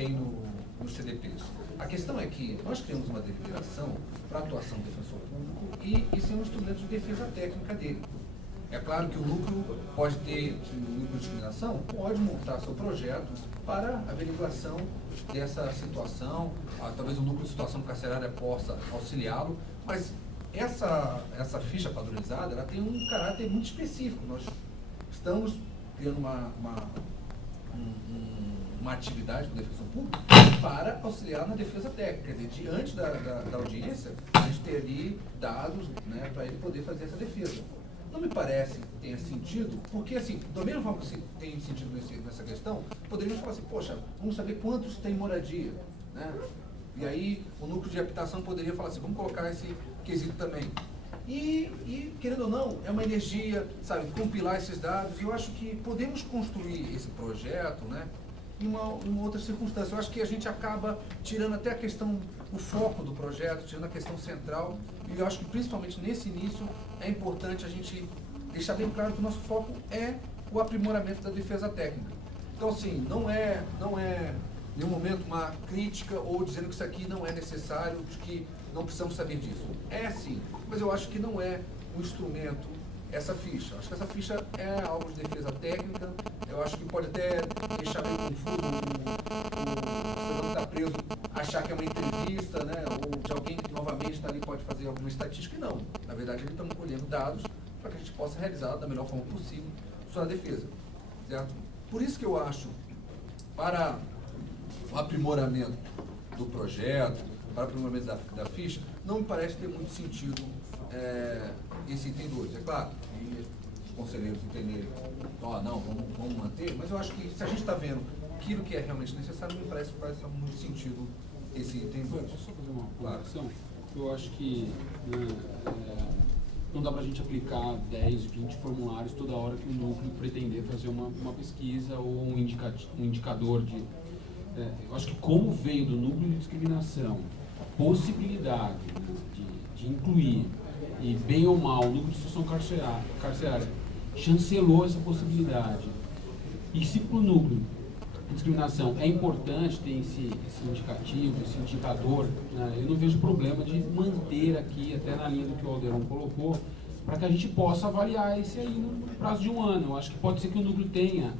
tem nos CDPs. A questão é que nós criamos uma deliberação para a atuação do defensor público e isso é um instrumento de defesa técnica dele. É claro que o núcleo pode ter, o núcleo de discriminação pode montar seu projeto para a averiguação dessa situação, talvez o núcleo de situação carcerária possa auxiliá-lo, mas essa ficha padronizada ela tem um caráter muito específico. Nós estamos criando uma atividade do defensor público para auxiliar na defesa técnica. Quer dizer, diante da audiência, a gente ter ali dados, né, para ele poder fazer essa defesa. Não me parece que tenha sentido, porque assim, da mesma forma que tem sentido nessa questão, poderíamos falar assim, poxa, vamos saber quantos têm moradia, né? E aí o núcleo de habitação poderia falar assim, vamos colocar esse quesito também. E querendo ou não, é uma energia, sabe, compilar esses dados, e eu acho que podemos construir esse projeto, né, em uma outra circunstância. Eu acho que a gente acaba tirando até a questão, o foco do projeto, tirando a questão central, e eu acho que principalmente nesse início é importante a gente deixar bem claro que o nosso foco é o aprimoramento da defesa técnica. Então, assim, não é em nenhum momento uma crítica ou dizendo que isso aqui não é necessário, de que não precisamos saber disso. É sim, mas eu acho que não é um instrumento essa ficha. Acho que essa ficha é algo de defesa técnica. Eu acho que pode até deixar meio confuso o cidadão que está preso achar que é uma entrevista, né, ou de alguém que novamente está ali pode fazer alguma estatística. E não. Na verdade, ele estamos colhendo dados para que a gente possa realizar da melhor forma possível sua defesa. Certo? Por isso que eu acho, para o aprimoramento do projeto, para o aprimoramento da ficha, não me parece ter muito sentido esse item 2. É claro, e os conselheiros entenderem, não, vamos manter, mas eu acho que se a gente está vendo aquilo que é realmente necessário, não me parece que faz muito sentido esse item 2. Posso só fazer uma colocação? Eu acho que não dá para a gente aplicar 10, 20 formulários toda hora que o núcleo pretender fazer uma pesquisa ou um indicador de... eu acho que como veio do núcleo de discriminação a possibilidade, né, de incluir, e bem ou mal, o núcleo de situação carcerária chancelou essa possibilidade. E se para o núcleo de discriminação é importante ter esse indicativo, esse indicador, né, eu não vejo problema de manter aqui, até na linha do que o Alderon colocou, para que a gente possa avaliar esse aí no prazo de um ano. Eu acho que pode ser que o núcleo tenha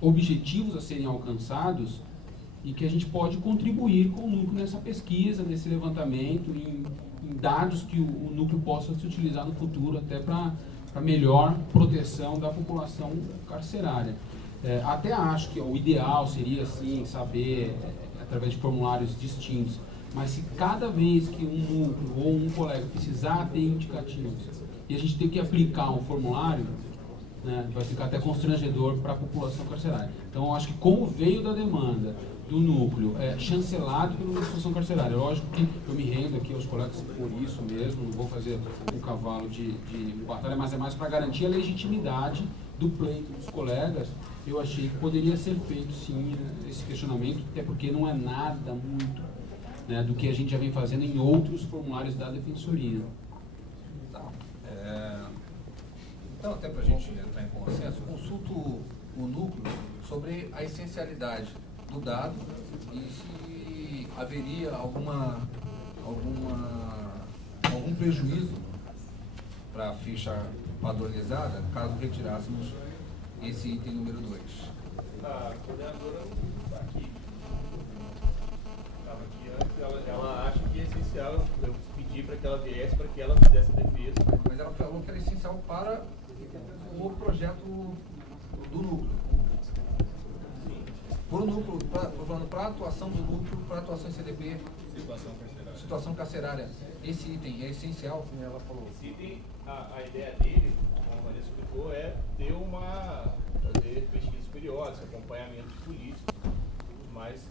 objetivos a serem alcançados e que a gente pode contribuir com o núcleo nessa pesquisa, nesse levantamento, em dados que o núcleo possa se utilizar no futuro até para melhor proteção da população carcerária. Até acho que o ideal seria, sim, saber, através de formulários distintos, mas se cada vez que um núcleo ou um colega precisar ter indicativos e a gente ter que aplicar um formulário, né, vai ficar até constrangedor para a população carcerária. Então, eu acho que como veio da demanda do núcleo chancelado pela instituição carcerária, lógico que eu me rendo aqui aos colegas por isso mesmo, não vou fazer um cavalo de batalha, mas é mais para garantir a legitimidade do pleito dos colegas. Eu achei que poderia ser feito, sim, esse questionamento, até porque não é nada muito, né, do que a gente já vem fazendo em outros formulários da Defensoria. Tá. Então, até para a gente entrar em consenso, consulto o núcleo sobre a essencialidade do dado e se haveria algum prejuízo para a ficha padronizada caso retirássemos esse item número 2. A coordenadora está aqui. Estava aqui antes, ela acha que é essencial eu pedir para que ela viesse, para que ela fizesse a defesa. Mas ela falou que era essencial para o projeto do núcleo. Por o núcleo, para a atuação do núcleo, para a atuação em CDP, situação carcerária, esse item é essencial, como ela falou. Esse item, a ideia dele, como a Maria explicou, é fazer pesquisas periódicas, acompanhamento de políticos, mas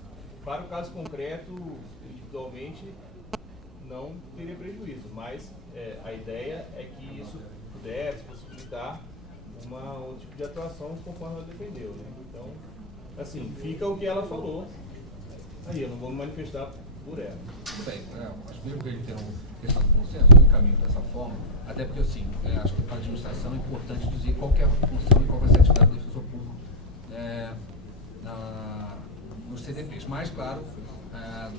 para o caso concreto, individualmente, não teria prejuízo, mas a ideia é que isso pudesse possibilitar um tipo de atuação conforme ela defendeu, né? Então, assim, fica o que ela falou, aí eu não vou me manifestar por ela. Tudo bem, acho que mesmo que ele tenha questão de consenso, eu encaminho dessa forma, até porque, assim, acho que para a administração é importante dizer qual que é a função e qual vai ser a atividade do defensor público no CDPs. Mas, claro,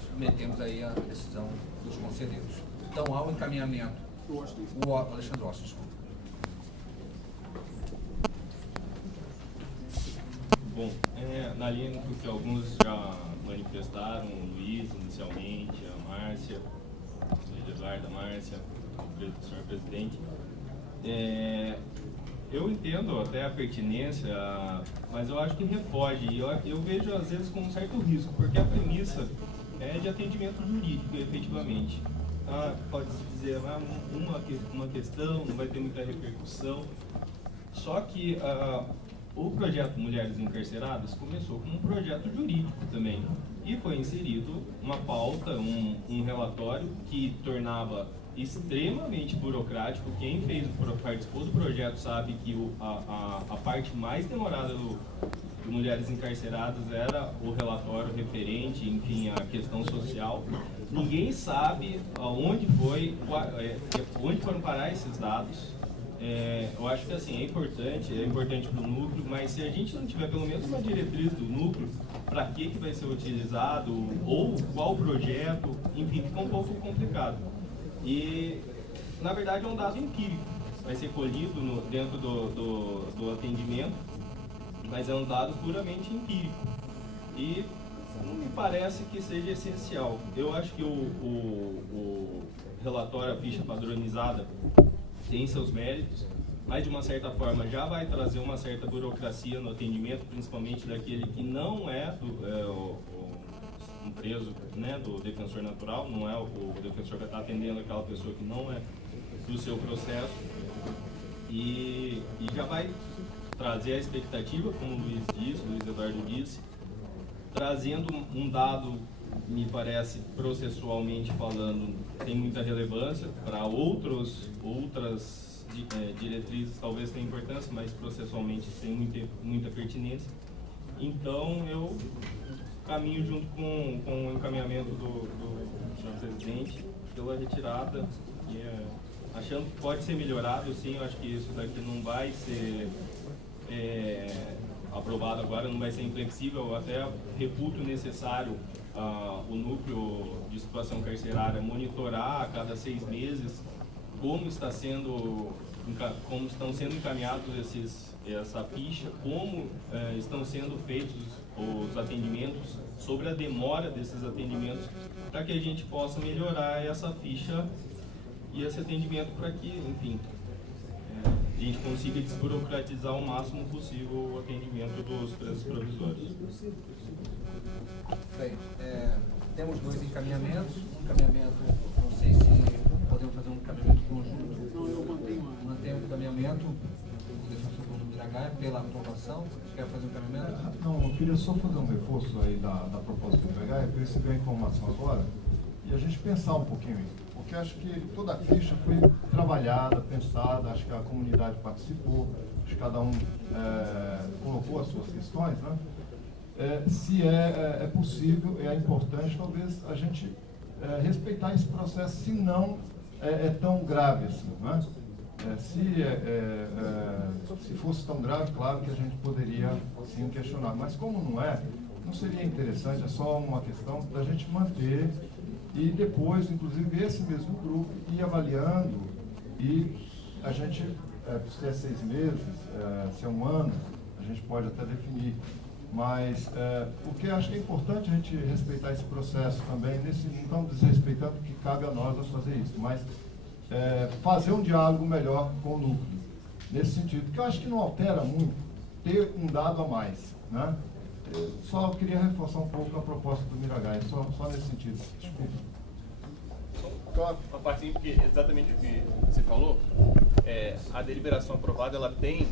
submetemos aí a decisão dos conselheiros. Então, há um encaminhamento. O Alexandre Oster, desculpa. Bom, na linha do que alguns já manifestaram, o Luiz inicialmente, a Márcia, o Eduardo, a Márcia, o senhor presidente, eu entendo até a pertinência, mas eu acho que refoge, e eu vejo às vezes com um certo risco, porque a premissa é de atendimento jurídico, efetivamente. Pode-se dizer, uma questão, não vai ter muita repercussão, só que o projeto Mulheres Encarceradas começou como um projeto jurídico também, e foi inserido uma pauta, um relatório que tornava extremamente burocrático. Quem participou do projeto sabe que a parte mais demorada do Mulheres Encarceradas era o relatório referente, enfim, a questão social. Ninguém sabe onde foram parar esses dados. Eu acho que assim, é importante para o núcleo, mas se a gente não tiver pelo menos uma diretriz do núcleo, para que vai ser utilizado, ou qual projeto, enfim, fica um pouco complicado. E, na verdade, é um dado empírico, vai ser colhido dentro do atendimento, mas é um dado puramente empírico. E não me parece que seja essencial. Eu acho que o relatório, a ficha padronizada, tem seus méritos, mas de uma certa forma já vai trazer uma certa burocracia no atendimento, principalmente daquele que não é um preso, né, do defensor natural, não é o defensor que vai estar atendendo aquela pessoa que não é do seu processo, e já vai trazer a expectativa, como o Luiz Eduardo disse, trazendo um dado, me parece, processualmente falando, tem muita relevância para outras diretrizes, talvez tenha importância, mas processualmente tem muita pertinência. Então, eu caminho junto com o encaminhamento do senhor presidente pela retirada, achando que pode ser melhorado, sim. Eu acho que isso daqui não vai ser aprovado agora, não vai ser inflexível. Eu até reputo necessário o núcleo de situação carcerária monitorar a cada 6 meses como estão sendo encaminhados essa ficha, como estão sendo feitos os atendimentos, sobre a demora desses atendimentos, para que a gente possa melhorar essa ficha e esse atendimento, para que, enfim, a gente consiga desburocratizar o máximo possível o atendimento dos presos provisórios. Bem, temos 2 encaminhamentos. Um encaminhamento, não sei se podemos fazer um encaminhamento conjunto. Não, eu mantenho. Mantém o encaminhamento do defensor do Miragaia pela aprovação. Você quer fazer um encaminhamento? Não, eu queria só fazer um reforço aí da proposta do Miragaia, para receber a informação agora e a gente pensar um pouquinho isso. Porque acho que toda a ficha foi trabalhada, pensada, acho que a comunidade participou, acho que cada um colocou as suas questões, né? Se é possível, é importante talvez a gente respeitar esse processo, se não é tão grave assim, né? Se fosse tão grave, claro que a gente poderia sim questionar, mas como não é, não seria interessante, é só uma questão da gente manter e depois, inclusive, esse mesmo grupo ir avaliando, e a gente, se é 6 meses, se é 1 ano, a gente pode até definir. Mas o que acho que é importante a gente respeitar esse processo também, não estamos desrespeitando que cabe a nós fazer isso, mas fazer um diálogo melhor com o núcleo, nesse sentido, que eu acho que não altera muito ter um dado a mais, né? Eu só queria reforçar um pouco a proposta do Miragaia, só nesse sentido. Desculpa. Só uma partezinha, porque exatamente o que você falou, a deliberação aprovada, ela tem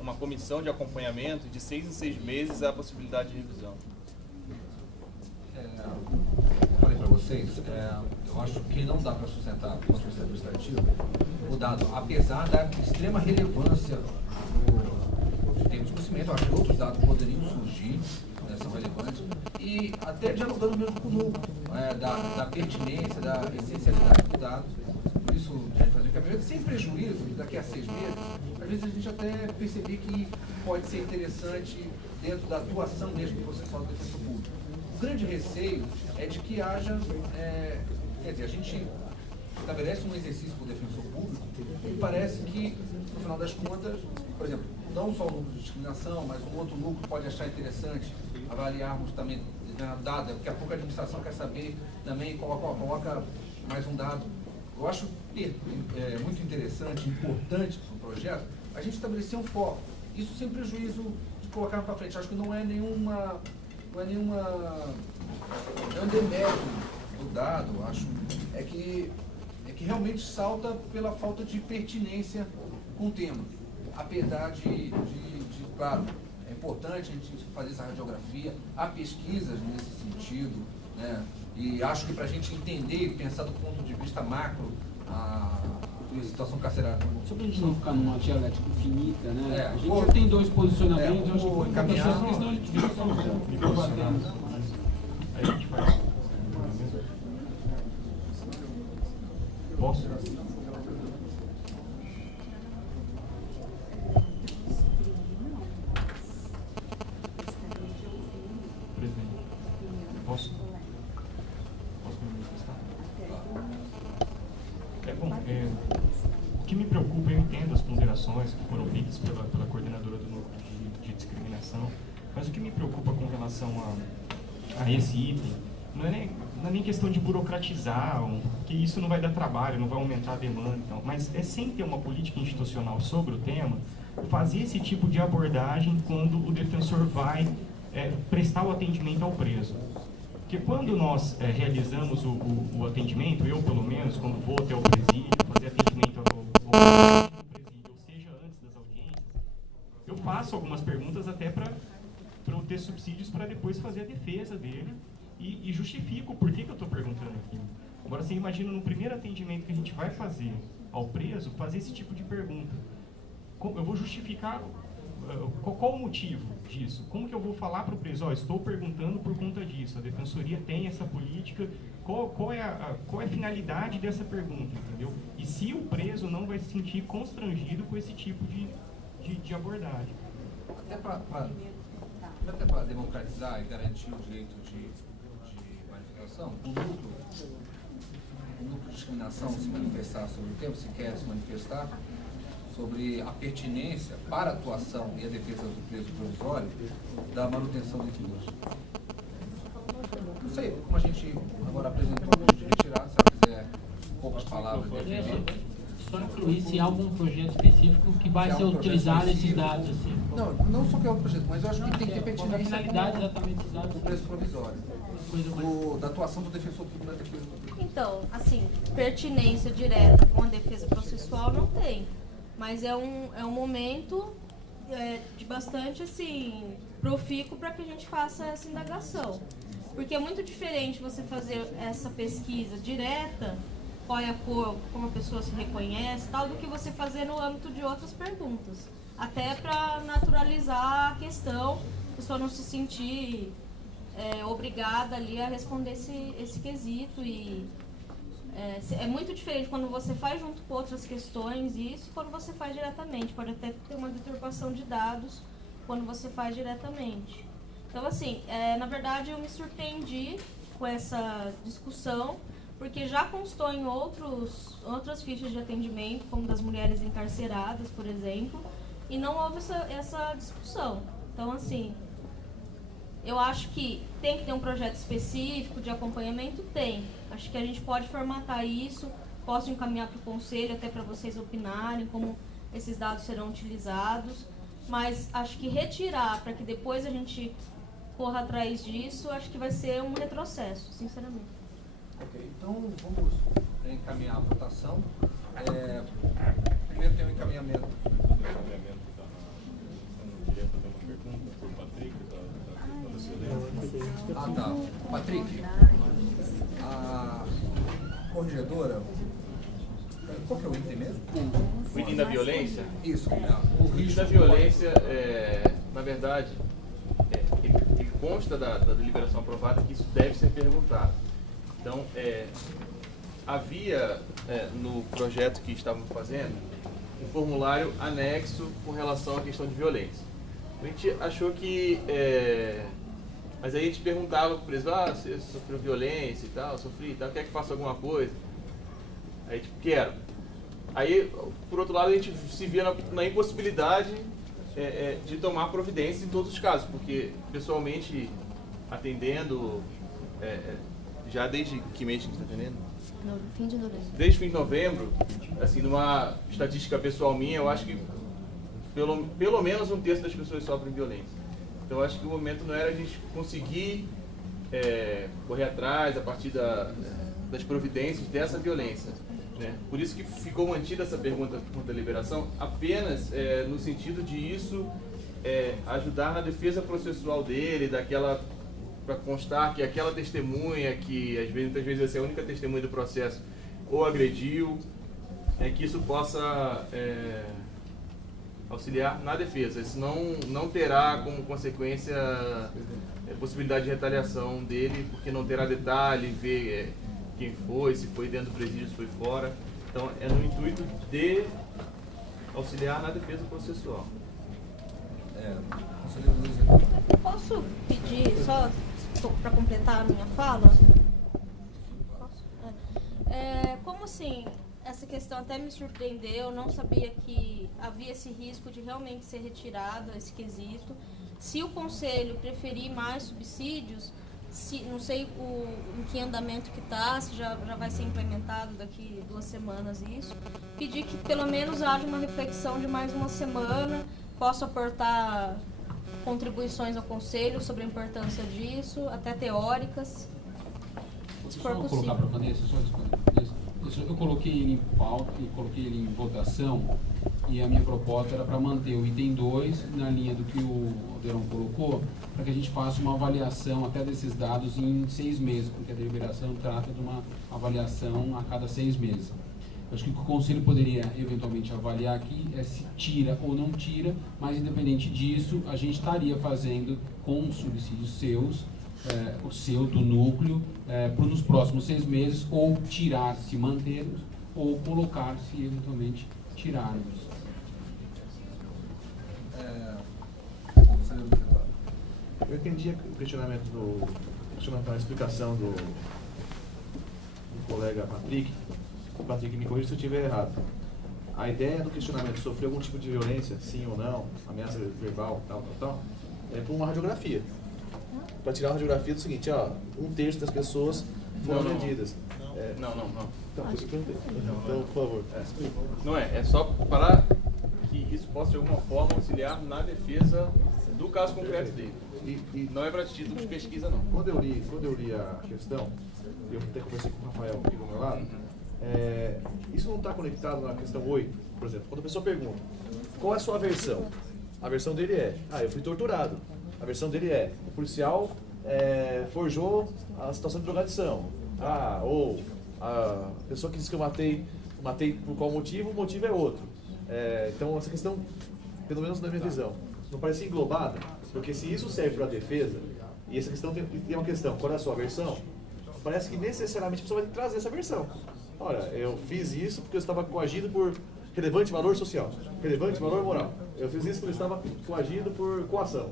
uma comissão de acompanhamento de 6 em 6 meses a possibilidade de revisão. Eu falei para vocês, eu acho que não dá para sustentar o ponto de vista administrativo o dado, apesar da extrema relevância do termo de conhecimento. Eu acho que outros dados poderiam surgir, são relevantes, e até dialogando mesmo com o núcleo, da pertinência, da essencialidade do dado. Por isso, a gente fazer o encaminhamento sem prejuízo, daqui a 6 meses, às vezes a gente até perceber que pode ser interessante dentro da atuação mesmo processual do defensor público. O grande receio é de que haja, quer dizer, a gente estabelece um exercício para o defensor público e parece que, no final das contas, por exemplo, não só o núcleo de discriminação, mas um outro núcleo pode achar interessante avaliarmos também determinado dado, daqui a pouco a administração quer saber também, coloca mais um dado. Eu acho muito interessante, importante para o projeto, a gente estabelecer um foco. Isso sem prejuízo de colocar para frente. Acho que não é nenhum demérito do dado, acho. É que realmente salta pela falta de pertinência com o tema. Apesar de claro, é importante a gente fazer essa radiografia, há pesquisas nesse sentido, né? E acho que para a gente entender e pensar do ponto de vista macro a situação carcerária. Só para a gente não ficar numa dialética infinita, né? A gente já tem dois posicionamentos, eu acho que encaminhar, porque senão a gente fica só batendo. Aí a gente faz. Posso? Presidente, posso? Posso me manifestar? O que me preocupa, eu entendo as ponderações que foram feitas pela coordenadora do núcleo de discriminação, mas o que me preocupa com relação a esse item não é nem questão de burocratizar, que isso não vai dar trabalho, não vai aumentar a demanda, então, mas é sem ter uma política institucional sobre o tema, fazer esse tipo de abordagem quando o defensor vai prestar o atendimento ao preso. Porque quando nós realizamos o atendimento, eu pelo menos, quando vou até o presídio, fazer atendimento ao presídio, ou seja, antes das audiências, eu faço algumas perguntas até para eu ter subsídios para depois fazer a defesa dele e justifico por que eu estou perguntando aquilo. Agora, você imagina no primeiro atendimento que a gente vai fazer ao preso, fazer esse tipo de pergunta. Eu vou justificar qual o motivo disso? Como que eu vou falar para o preso? Estou perguntando por conta disso. A defensoria tem essa política. Qual é a finalidade dessa pergunta, entendeu? E se o preso não vai se sentir constrangido com esse tipo de abordagem. Até para democratizar e garantir o direito de manifestação, o núcleo de discriminação se manifestar sobre o tema, se quer se manifestar sobre a pertinência para a atuação e a defesa do preso provisório da manutenção do recurso. Não sei, como a gente agora apresentou o de retirada, se ela quiser poucas palavras defender. Só incluir se há algum projeto específico que vai ser utilizado esses dados. Assim. Não só que é outro projeto, mas eu acho que tem que ter pertinência a finalidade exatamente dos dados. do preso provisório, da atuação do defensor público na defesa do preso. Então, assim, pertinência direta com a defesa processual não tem. Mas é um momento de bastante, assim, profícuo para que a gente faça essa indagação. Porque é muito diferente você fazer essa pesquisa direta, qual é a cor, como a pessoa se reconhece, tal, do que você fazer no âmbito de outras perguntas. Até para naturalizar a questão, a pessoa não se sentir obrigada ali a responder esse quesito. E é muito diferente quando você faz junto com outras questões isso e quando você faz diretamente. Pode até ter uma deturpação de dados quando você faz diretamente. Então, assim, na verdade eu me surpreendi com essa discussão, porque já constou em outras fichas de atendimento, como das mulheres encarceradas, por exemplo, e não houve essa discussão. Então, assim, eu acho que tem que ter um projeto específico de acompanhamento? Tem. Acho que a gente pode formatar isso, posso encaminhar para o conselho até para vocês opinarem como esses dados serão utilizados, mas acho que retirar para que depois a gente corra atrás disso, acho que vai ser um retrocesso, sinceramente. Ok, então vamos encaminhar a votação. Primeiro tem um encaminhamento. Tá. Patrick, a corregedora, qual que é o item mesmo? O item da violência? Isso, O risco da violência, na verdade, ele consta da deliberação aprovada que isso deve ser perguntado. Então, havia no projeto que estávamos fazendo um formulário anexo com relação à questão de violência. A gente achou que... Mas aí a gente perguntava pro preso, você sofreu violência e tal, sofri e tal, quer que faça alguma coisa? Aí tipo, quero. Aí, por outro lado, a gente se via na impossibilidade de tomar providência em todos os casos, porque pessoalmente, atendendo, já desde que mês que a gente está atendendo? No fim de novembro. Desde fim de novembro, assim, numa estatística pessoal minha, eu acho que pelo menos 1/3 das pessoas sofrem violência. Então eu acho que o momento não era a gente conseguir correr atrás a partir das providências dessa violência. Né? Por isso que ficou mantida essa pergunta da liberação, apenas no sentido de isso ajudar na defesa processual dele, para constar que aquela testemunha, que muitas vezes essa é a única testemunha do processo, ou agrediu, que isso possa auxiliar na defesa. Isso não terá como consequência possibilidade de retaliação dele, porque não terá detalhe, ver quem foi, se foi dentro do presídio, se foi fora. Então, é no intuito de auxiliar na defesa processual. Eu posso pedir, só para completar a minha fala? Posso? Como assim, essa questão até me surpreendeu, eu não sabia que havia esse risco de realmente ser retirado esse quesito. Se o Conselho preferir mais subsídios, não sei em que andamento que está, se já vai ser implementado daqui 2 semanas isso, pedir que pelo menos haja uma reflexão de mais uma semana, posso aportar contribuições ao Conselho sobre a importância disso, até teóricas, se for possível. Colocar para a Vanessa, só responder para a Vanessa. Eu coloquei ele em pauta e coloquei ele em votação, e a minha proposta era para manter o item 2 na linha do que o Aldeirão colocou, para que a gente faça uma avaliação até desses dados em 6 meses, porque a deliberação trata de uma avaliação a cada 6 meses. Eu acho que o que o Conselho poderia eventualmente avaliar aqui é se tira ou não tira, mas independente disso, a gente estaria fazendo com subsídios seus, o seu, do núcleo, nos próximos 6 meses, ou tirar se mantermos, ou colocar se eventualmente tirarmos. Eu entendi o questionamento a explicação do colega Patrick. O Patrick me corrija se eu estiver errado. A ideia do questionamento, sofreu algum tipo de violência, sim ou não, ameaça verbal, tal, é por uma radiografia. Para tirar uma radiografia do seguinte, 1/3 das pessoas foram agredidas. Não. Então, por isso que eu perguntei. Então, por favor. Não é só para que isso possa de alguma forma auxiliar na defesa do caso concreto dele. E não é para título de pesquisa, não. Quando eu li a questão, eu até conversei com o Rafael aqui do meu lado, isso não está conectado na questão 8, por exemplo. Quando a pessoa pergunta, qual é a sua versão? A versão dele eu fui torturado. A versão dele o policial forjou a situação de drogadição. Ou a pessoa que disse que eu matei por qual motivo, o motivo é outro. Então, essa questão, pelo menos na minha visão, não parece englobada, porque se isso serve para a defesa, e essa questão tem uma questão, qual é a sua versão? Parece que necessariamente a pessoa vai trazer essa versão. Olha, eu fiz isso porque eu estava coagido por relevante valor social, relevante valor moral. Eu fiz isso porque eu estava coagido por coação.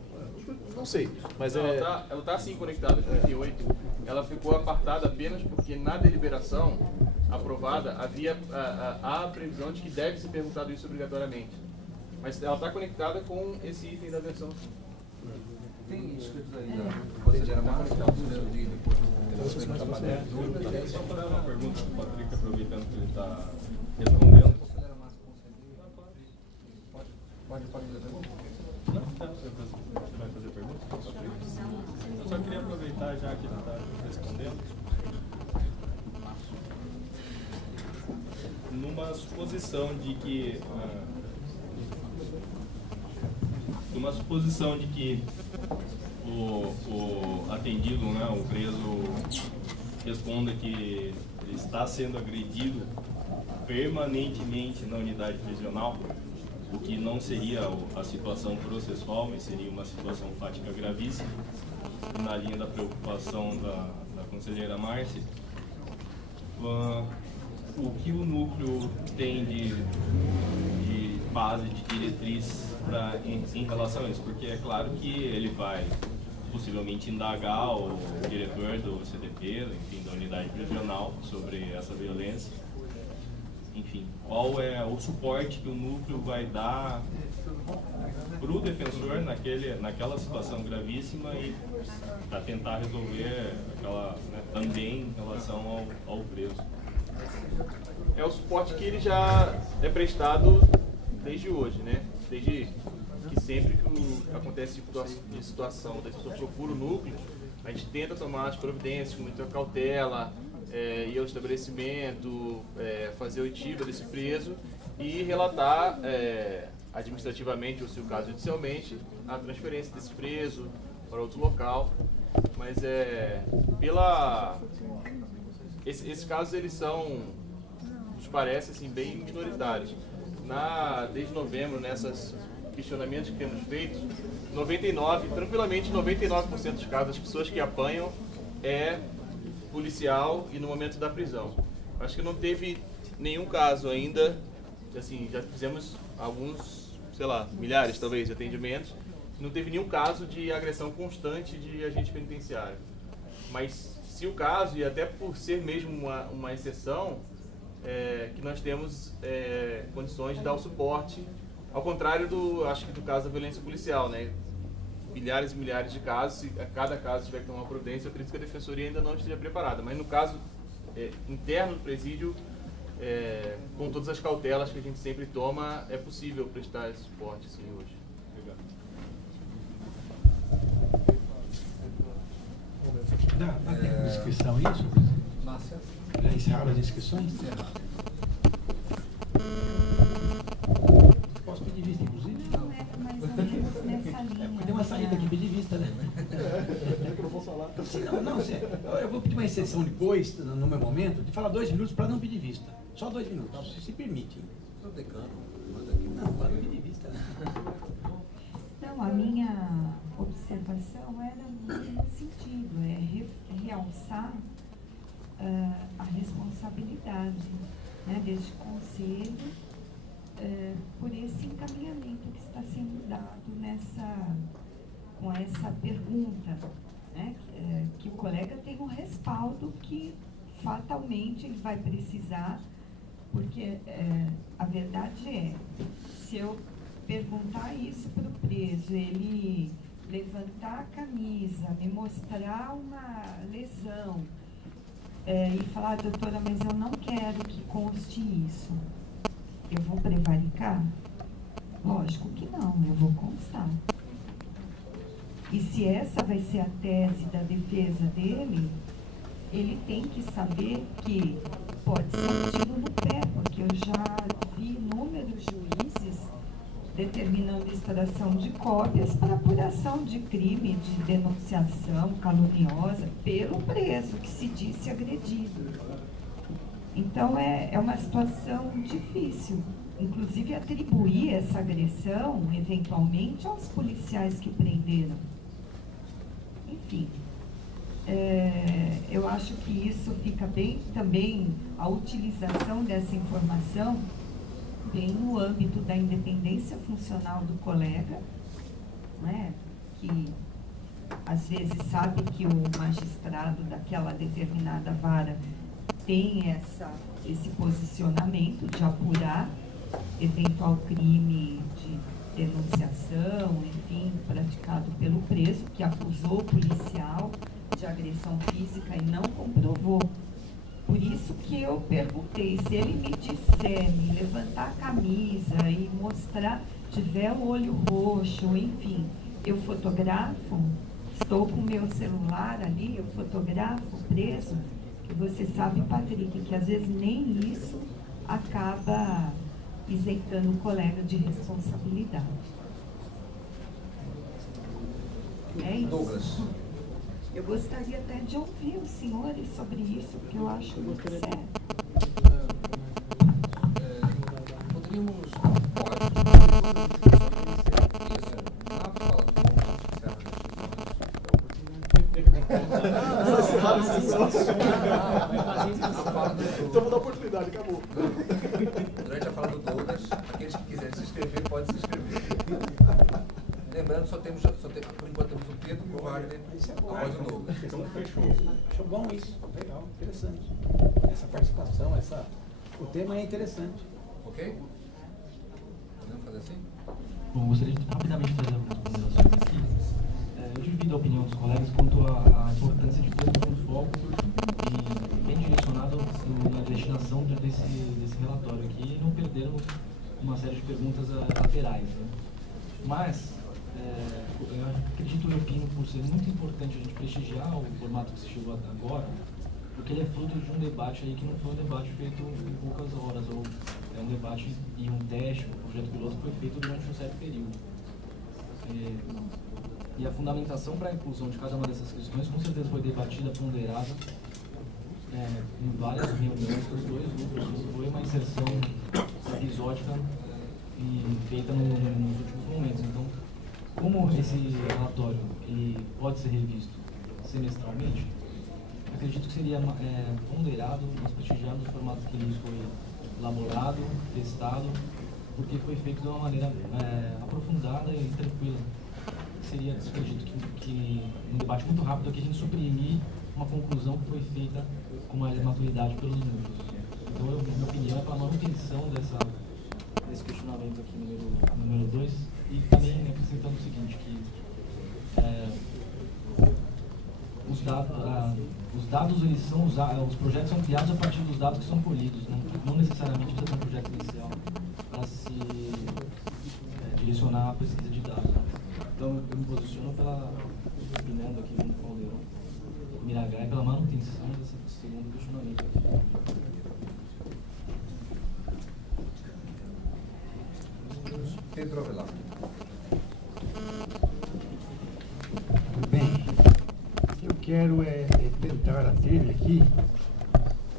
Não sei, mas ela está assim conectada com o 38. Ela ficou apartada apenas porque na deliberação aprovada havia a previsão de que deve ser perguntado isso obrigatoriamente. Mas ela está conectada com esse item da versão. Tem escritos aí da conselheira Márcia, depois do... Só para uma pergunta do Patrick, aproveitando que ele está respondendo. Pode fazer a pergunta? Não, você vai fazer pergunta? Eu só queria aproveitar já que ele está respondendo. Numa suposição de que o atendido, o preso, responda que está sendo agredido permanentemente na unidade prisional, o que não seria a situação processual, mas seria uma situação fática gravíssima, na linha da preocupação da conselheira Márcia. O que o núcleo tem de base, de diretriz em relação a isso? Porque é claro que ele vai possivelmente indagar o diretor do CDP, enfim, da unidade prisional, sobre essa violência. Enfim, qual é o suporte que o núcleo vai dar para o defensor naquela situação gravíssima e para tentar resolver aquela, né, também em relação ao preso? É o suporte que ele já é prestado desde hoje, né? Desde que sempre que acontece de situação, o defensor procura o núcleo, a gente tenta tomar as providências com muita cautela, ir ao estabelecimento, fazer oitiva desse preso e relatar administrativamente, ou se o caso judicialmente, a transferência desse preso para outro local. Mas esses casos eles são, nos parece assim, bem minoritários. Desde novembro, nesses questionamentos que temos feito, tranquilamente 99% dos casos, as pessoas que apanham é policial e no momento da prisão. Acho que não teve nenhum caso ainda, assim, já fizemos alguns, sei lá, milhares talvez de atendimentos, não teve nenhum caso de agressão constante de agente penitenciário. Mas se o caso, e até por ser mesmo uma exceção, que nós temos condições de dar o suporte, ao contrário acho que do caso da violência policial, né? Milhares e milhares de casos, se a cada caso tiver que tomar uma providência, eu acredito que a defensoria ainda não esteja preparada. Mas no caso interno do presídio, com todas as cautelas que a gente sempre toma, é possível prestar esse suporte sim, hoje. Dá inscrição isso, presidente? Márcia? Já encerraram as inscrições? Posso pedir vista, inclusive? Não, é mais ou menos nessa linha. Deu uma saída aqui, pedir vista, né? Eu não vou falar. Sim, eu vou pedir uma exceção depois, no meu momento, de falar 2 minutos para não pedir vista. Só 2 minutos, se permite. Sou decano, manda aqui. Não, para não pedir vista. Então, a minha observação era no sentido, realçar a responsabilidade, né, deste conselho por esse encaminhamento que está sendo dado com essa pergunta, né, que o colega tem um respaldo que fatalmente ele vai precisar, porque a verdade se eu perguntar isso para o preso, ele levantar a camisa, me mostrar uma lesão e falar, doutora, mas eu não quero que conste isso, eu vou prevaricar? Lógico que não, eu vou constar. E se essa vai ser a tese da defesa dele, ele tem que saber que pode ser um tiro no pé, porque eu já vi inúmeros juízes determinando extração de cópias para apuração de crime, de denunciação caluniosa pelo preso que se disse agredido. Então é uma situação difícil, inclusive atribuir essa agressão eventualmente aos policiais que prenderam. Enfim, eu acho que isso fica bem também, a utilização dessa informação bem no âmbito da independência funcional do colega, né, que às vezes sabe que o magistrado daquela determinada vara tem esse posicionamento de apurar eventual crime de denunciação, enfim, praticado pelo preso, que acusou o policial de agressão física e não comprovou. Por isso que eu perguntei, se ele me disser, me levantar a camisa e mostrar, tiver o olho roxo, enfim, eu fotografo, estou com o meu celular ali, eu fotografo o preso, que você sabe, Patrick, que às vezes nem isso acaba isentando o colega de responsabilidade. É isso. Douglas. Eu gostaria até de ouvir os senhores sobre isso, porque eu acho muito sério. Poderíamos Então vou dar oportunidade, acabou. Durante a fala do Douglas, Aqueles que quiserem se inscrever, podem se inscrever. Lembrando, por enquanto temos o Pedro, o Wagner, após o Douglas. Então fechou. Achou bom isso, legal, interessante. Essa participação, o tema é interessante. Ok? Podemos fazer assim? Bom, gostaria de rapidamente fazer algumas ponderações aqui. Eu divido a opinião dos colegas quanto à importância de termos um foco bem direcionado na destinação desse relatório aqui e não perdermos uma série de perguntas laterais. Né? Mas, eu acredito e opino por ser muito importante a gente prestigiar o formato que se chegou até agora, porque ele é fruto de um debate aí que não foi um debate feito em poucas horas, ou é um debate e um teste, um projeto piloto que foi feito durante um certo período. E a fundamentação para a inclusão de cada uma dessas questões com certeza foi debatida, ponderada em várias reuniões dos dois grupos. Não foi uma inserção episódica e feita nos últimos momentos. Então, como esse relatório ele pode ser revisto semestralmente, acredito que seria ponderado, nós prestigiarmos o formato que ele foi elaborado, testado, porque foi feito de uma maneira aprofundada e tranquila. Seria, acredito, que um debate muito rápido aqui a gente suprimir uma conclusão que foi feita com mais maturidade pelos números. Então, minha opinião é para a manutenção desse questionamento aqui número 2 e também acrescentando o seguinte, que os dados eles são os projetos são criados a partir dos dados que são colhidos, não necessariamente precisa ter um projeto inicial para se direcionar a pesquisa de dados. Então eu me posiciono opinando aqui junto com o Aldeirão Miragai pela manutenção desse segundo questionamento aqui. Pedro Avelar. Bem, eu quero tentar ater aqui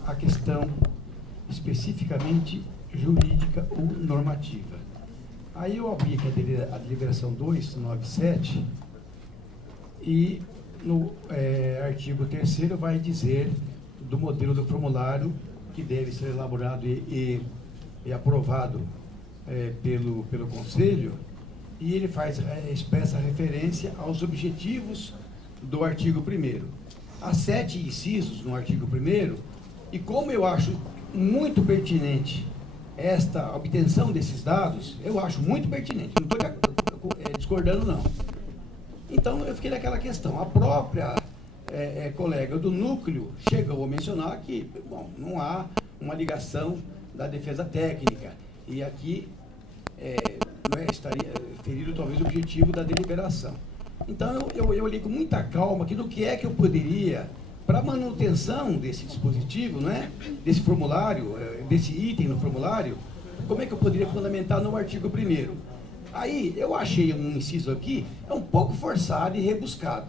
a questão especificamente jurídica ou normativa. Aí eu abri aqui a deliberação 297 e no artigo 3º vai dizer do modelo do formulário que deve ser elaborado e aprovado pelo Conselho, e ele expressa referência aos objetivos do artigo 1º. Há 7 incisos no artigo 1º, e como eu acho muito pertinente esta obtenção desses dados, eu acho muito pertinente, não estou discordando não. Então eu fiquei naquela questão, a própria colega do núcleo chegou a mencionar que, bom, não há uma ligação da defesa técnica, e aqui estaria ferido talvez o objetivo da deliberação. Então eu olhei com muita calma aqui no que é que eu poderia, para a manutenção desse dispositivo, desse formulário, desse item no formulário, como é que eu poderia fundamentar no artigo 1º. Aí eu achei um inciso aqui, um pouco forçado e rebuscado.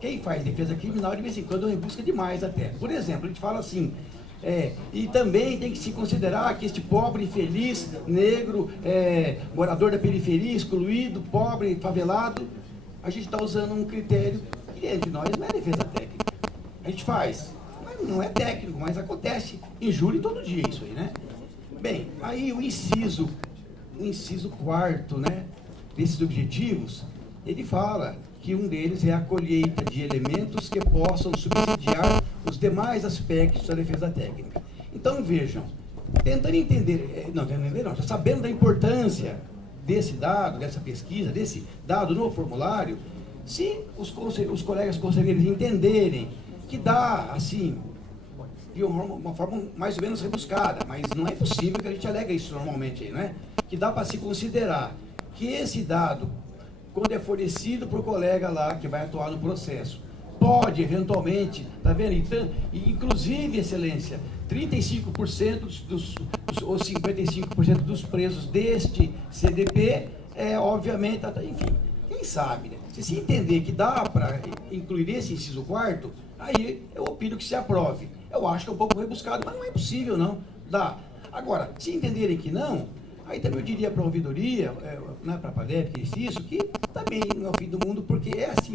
Quem faz defesa criminal de vez em quando rebusca demais até. Por exemplo, a gente fala assim, e também tem que se considerar que este pobre, infeliz, negro, morador da periferia, excluído, pobre, favelado, a gente está usando um critério que entre nós não é defesa técnica. A gente faz, mas não é técnico, mas acontece em júri todo dia isso aí, Bem, aí o inciso 4º, desses objetivos, ele fala que um deles é a colheita de elementos que possam subsidiar os demais aspectos da defesa técnica. Então, vejam, tentando entender, já sabendo da importância desse dado, dessa pesquisa, desse dado no formulário, se os colegas conselheiros entenderem que dá, assim, de uma forma mais ou menos rebuscada, mas não é possível que a gente alegue isso normalmente aí, que dá para se considerar que esse dado, quando é fornecido para o colega lá que vai atuar no processo, pode eventualmente, tá vendo? Então, inclusive, excelência, 35% ou 55% dos presos deste CDP, obviamente, enfim, quem sabe, Se entender que dá para incluir esse inciso 4º, aí eu opino que se aprove. Eu acho que é um pouco rebuscado, mas não é possível, não. Dá. Agora, se entenderem que não, aí também eu diria para a ouvidoria, para a PADEP, isso, que também não é o fim do mundo, porque é assim,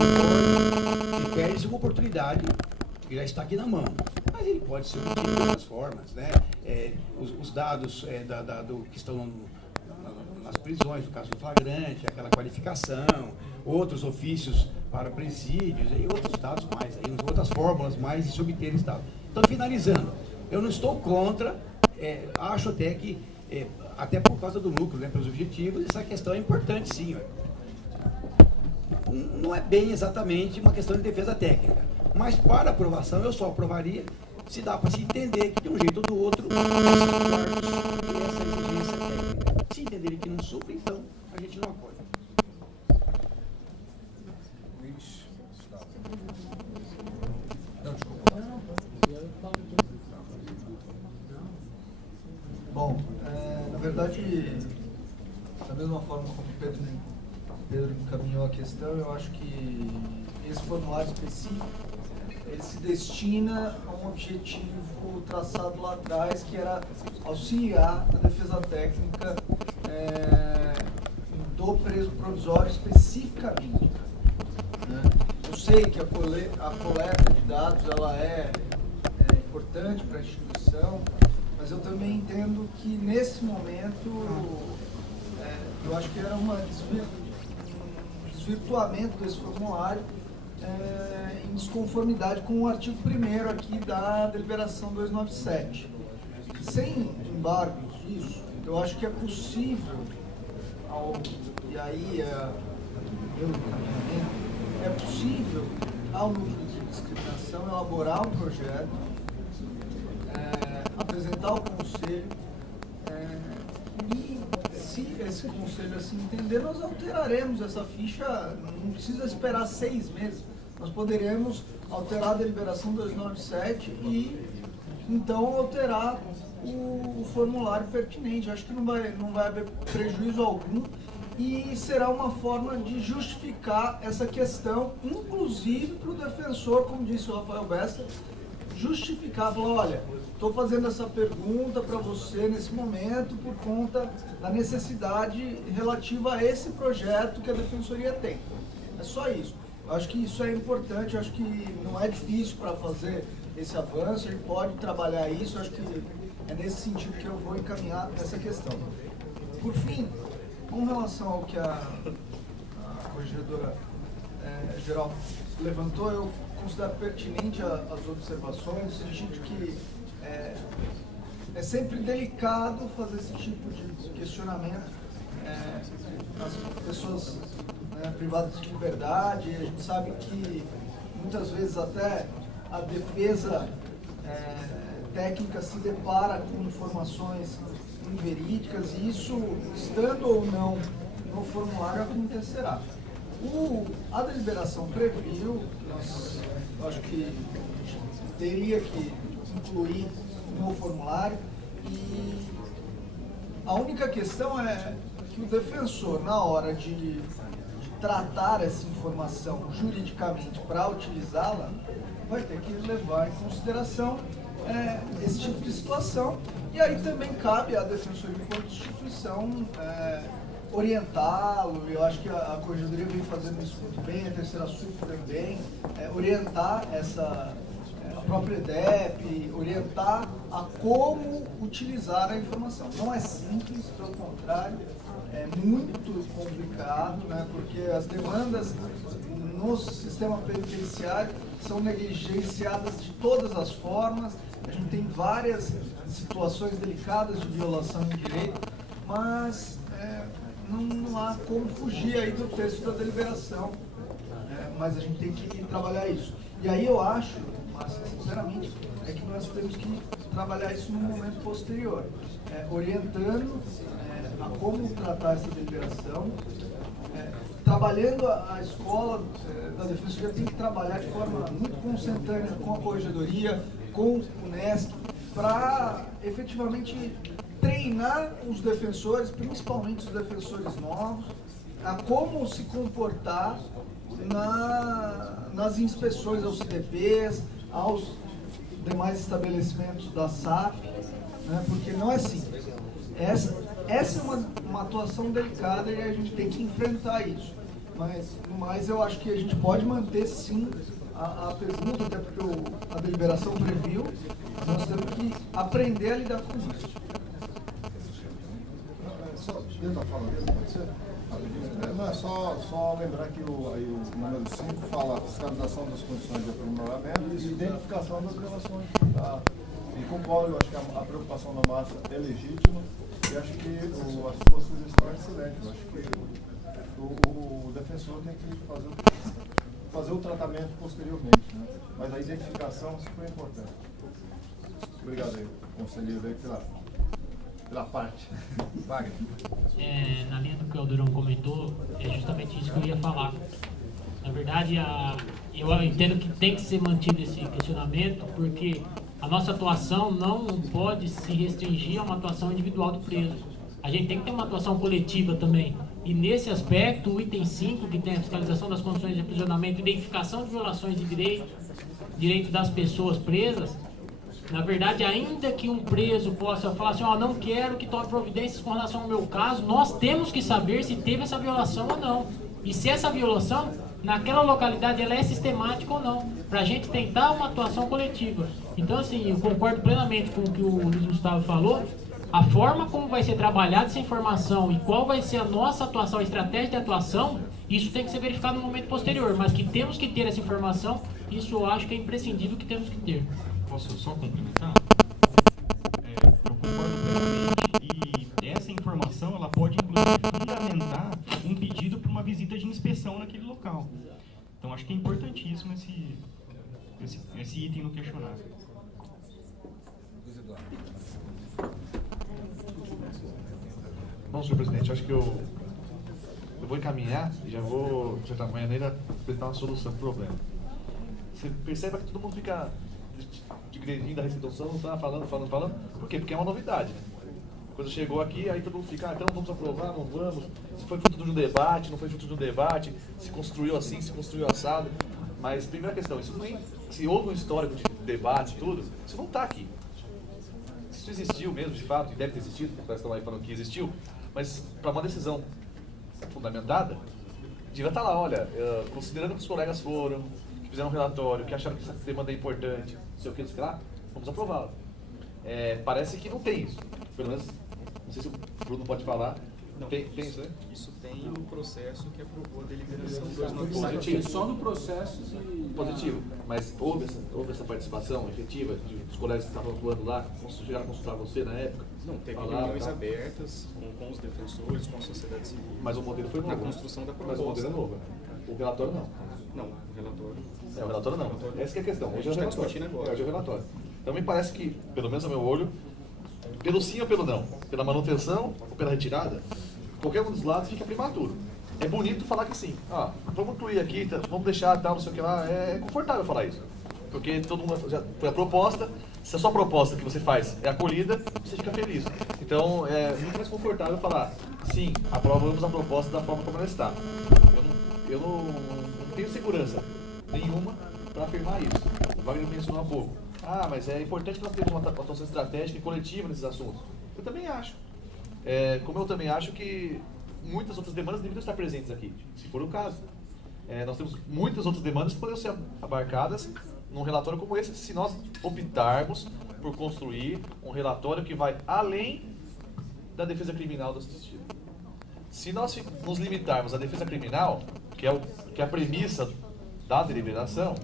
perde-se uma oportunidade que já está aqui na mão. Mas ele pode ser obtido de outras formas, né? Os dados que estão as prisões, no caso do flagrante, aquela qualificação, outros ofícios para presídios e outros dados mais, aí, outras fórmulas mais de se obter estado. Então, finalizando, eu não estou contra, acho até que, até por causa do núcleo, né, pelos objetivos, essa questão é importante sim. Não é bem exatamente uma questão de defesa técnica, mas para aprovação eu só aprovaria se dá para se entender que de um jeito ou do outro essa exigência técnica. Se entenderem que não supre, então a gente não apoia. Bom, na verdade, da mesma forma como o Pedro encaminhou a questão, eu acho que esse formulário específico ele se destina a um objetivo traçado lá atrás, que era auxiliar a defesa técnica do preso provisório especificamente. Né? Eu sei que a coleta de dados ela é importante para a instituição, mas eu também entendo que nesse momento eu acho que era um desvirtuamento desse formulário em desconformidade com o artigo 1º aqui da deliberação 297. Sem embargo disso, eu acho que é possível, e aí meu encaminhamento, é possível ao núcleo de discriminação elaborar um projeto, apresentar ao conselho, e se esse conselho assim entender, nós alteraremos essa ficha, não precisa esperar 6 meses. Nós poderemos alterar a deliberação 297 e então alterar o formulário pertinente. Acho que não vai haver prejuízo algum e será uma forma de justificar essa questão, inclusive para o defensor, como disse o Rafael Bessa, justificar, falar, olha, estou fazendo essa pergunta para você nesse momento por conta da necessidade relativa a esse projeto que a Defensoria tem. É só isso. Eu acho que isso é importante, eu acho que não é difícil para fazer esse avanço, a gente pode trabalhar isso, eu acho que é nesse sentido que eu vou encaminhar essa questão. Por fim, com relação ao que a corregedora geral levantou, eu considero pertinente as observações, no sentido que é sempre delicado fazer esse tipo de questionamento. As pessoas privadas de liberdade, a gente sabe que muitas vezes até a defesa técnica se depara com informações inverídicas e isso, estando ou não no formulário, acontecerá. A deliberação previu, eu acho que teria que incluir no formulário, e a única questão é que o defensor, na hora de tratar essa informação juridicamente para utilizá-la, vai ter que levar em consideração esse tipo de situação, e aí também cabe à Defensoria enquanto instituição orientá-lo. Eu acho que a Corregedoria vem fazendo isso muito bem, a terceira SUF também, orientar a própria EDEP, orientar a como utilizar a informação. Não é simples, pelo contrário, é muito complicado, né, porque as demandas no sistema penitenciário são negligenciadas de todas as formas, a gente tem várias situações delicadas de violação de direito, mas não há como fugir aí do texto da deliberação, mas a gente tem que trabalhar isso. E aí eu acho, mas sinceramente, que nós temos que trabalhar isso no momento posterior, orientando a como tratar essa deliberação, trabalhando a escola da Defensoria tem que trabalhar de forma muito consentânea com a Corregedoria, com o UNESC, para efetivamente treinar os defensores, principalmente os defensores novos, a como se comportar nas inspeções aos CDPs, aos demais estabelecimentos da SAP, né, porque não é simples. Essa é uma atuação delicada e a gente tem que enfrentar isso. Mas, no mais, eu acho que a gente pode manter, sim, a pergunta, até porque a deliberação previu, nós temos que aprender a lidar com isso. dentro da fala dele, pode ser? Não, é só lembrar que o número 5 fala fiscalização das condições de aprimoramento e identificação das relações. Tá? E concordo, eu acho que a preocupação da massa é legítima e acho que a sua sugestão é excelente. Eu acho que o defensor tem que fazer o tratamento posteriormente, né? Mas a identificação é super importante. Obrigado aí, conselheiro, aí pela parte. Wagner. Na linha do que o Alderão comentou, é justamente isso que eu ia falar. Na verdade, eu entendo que tem que ser mantido esse questionamento, porque a nossa atuação não pode se restringir a uma atuação individual do preso. A gente tem que ter uma atuação coletiva também. E nesse aspecto, o item 5, que tem a fiscalização das condições de aprisionamento, identificação de violações de direito das pessoas presas, na verdade, ainda que um preso possa falar assim, não quero que tome providências com relação ao meu caso, nós temos que saber se teve essa violação ou não. E se essa violação, naquela localidade, ela é sistemática ou não, para a gente tentar uma atuação coletiva. Então, assim, eu concordo plenamente com o que o Luiz Gustavo falou. A forma como vai ser trabalhada essa informação e qual vai ser a nossa atuação, a estratégia de atuação, isso tem que ser verificado no momento posterior, mas que temos que ter essa informação, isso eu acho que é imprescindível que temos que ter. Posso só complementar? Eu concordo plenamente e essa informação ela pode inclusive fundamentar um pedido para uma visita de inspeção naquele local. Então acho que é importantíssimo esse item no questionário. Bom, senhor presidente, acho que eu vou encaminhar e já vou, de certa maneira, apresentar uma solução para o problema. Você percebe que todo mundo fica de grelhinho da restituição, tá falando. Por quê? Porque é uma novidade, né? A coisa chegou aqui, aí todo mundo fica, então vamos aprovar, não vamos. Se foi fruto de um debate, não foi fruto de um debate, se construiu assim, se construiu assado. Mas, primeira questão, isso nem, se houve um histórico de debate e tudo, isso não está aqui. Isso existiu mesmo, de fato, e deve ter existido, porque estão aí falando que existiu, mas para uma decisão fundamentada, devia estar lá, olha, considerando que os colegas foram, que fizeram um relatório, que acharam que essa demanda é importante, não sei o que lá, vamos aprová-la. Parece que não tem isso. Pelo menos, não sei se o Bruno pode falar. Não, tem isso, né? Isso tem no processo que aprovou a deliberação 297. Positivo. Só no processo positivo. Mas houve essa participação efetiva dos colegas que estavam atuando lá, chegaram a consultar você na época? Não, teve reuniões abertas com os defensores, com a sociedade civil. Mas o modelo foi novo. Na construção da proposta. Mas o modelo é novo. O relatório não. Não, o relatório. O relatório não. Essa que é a questão. Hoje é o relatório. Discutindo agora. Hoje é o relatório. Então me parece que, pelo menos ao meu olho, pelo sim ou pelo não, pela manutenção ou pela retirada, qualquer um dos lados fica prematuro. É bonito falar que sim. Vamos incluir aqui, vamos deixar tal, não sei o que lá. É confortável falar isso. Porque todo mundo já foi a proposta. Se a sua proposta que você faz é acolhida, você fica feliz. Então é muito mais confortável falar, sim, aprovamos a proposta da forma como ela está. Eu não tenho segurança nenhuma para afirmar isso. O Wagner mencionou há pouco. Mas é importante que nós tenhamos uma atuação estratégica e coletiva nesses assuntos. Eu também acho. Como eu também acho que muitas outras demandas deveriam estar presentes aqui, se for o caso. Nós temos muitas outras demandas que poderiam ser abarcadas num relatório como esse, se nós optarmos por construir um relatório que vai além da defesa criminal do assistido. Se nós nos limitarmos à defesa criminal, que é a premissa da deliberação,